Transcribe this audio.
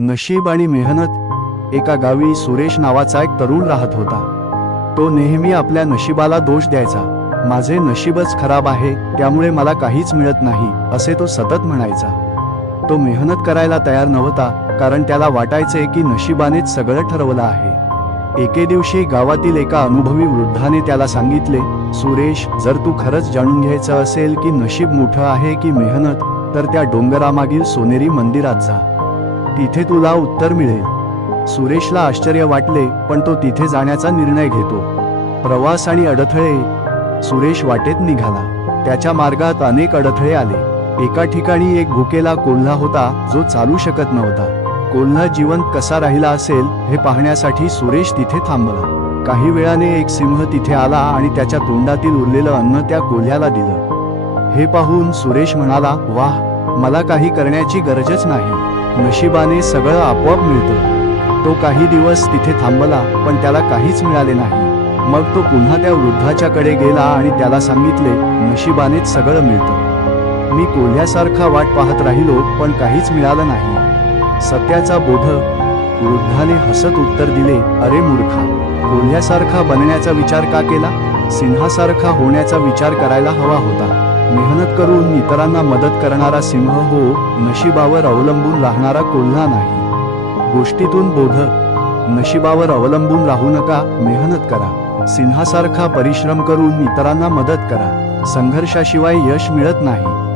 नशीब आणि मेहनत एका गावी सुरेश नावाचा एक तरुण राहत होता. तो नेहमी आपल्या नशिबाला दोष द्यायचा. माझे नशीबच खराब आहे त्यामुळे मला काहीच मिळत नाही असे तो सतत म्हणायचा. तो मेहनत करायला तयार नव्हता कारण त्याला वाटायचे की नशिबानेच सगळं ठरवलं आहे. एके दिवशी गावातील एका अनुभवी वृद्धाने त्याला सांगितले सुरेश जर तू खरंच जाणून घ्यायचं असेल की नशीब मोठं आहे की मेहनत तर त्या डोंगरामागील सोनेरी मंदिरात जा. तिथे तुला उत्तर मिळेल. सुरेशला आश्चर्य वाटले पण तो तिथे जाण्याचा निर्णय घेतो. प्रवास आणि अडथळे सुरेश वाटेत निघाला. त्याच्या मार्गात अनेक अडथळे आले. एका ठिकाणी एक भुकेला कोल्हा होता जो चालू शकत नव्हता. कोल्हा जिवंत कसा राहिला असेल हे पाहण्यासाठी सुरेश तिथे थांबला. काही वेळाने एक सिंह तिथे आला आणि त्याच्या तोंडातील उरलेलं अन्न त्या कोल्ह्याला दिलं. हे पाहून सुरेश म्हणाला वाह मला काही करण्याची गरजच नाही. नशिबाने सगळं आपोआप मिळतं. तो काही दिवस तिथे थांबला पण त्याला काहीच मिळाले नाही. मग तो पुन्हा त्या वृद्धाच्याकडे गेला आणि त्याला सांगितले नशिबानेच सगळं मिळतं. मी कोल्ह्यासारखा वाट पाहत राहिलो पण काहीच मिळालं नाही. सत्याचा बोध. वृद्धाने हसत उत्तर दिले अरे मूर्खा कोल्ह्यासारखा बनण्याचा विचार का केला? सिंहासारखा होण्याचा विचार करायला हवा होता. मेहनत करून इतरांना मदत करणारा सिंह हो नशिबावर अवलंबून राहणारा कोल्हा नाही. गोष्टीतून बोध. नशिबावर अवलंबून राहू नका मेहनत करा. सिंहासारखा परिश्रम करून इतरांना मदत करा. संघर्षाशिवाय यश मिळत नाही.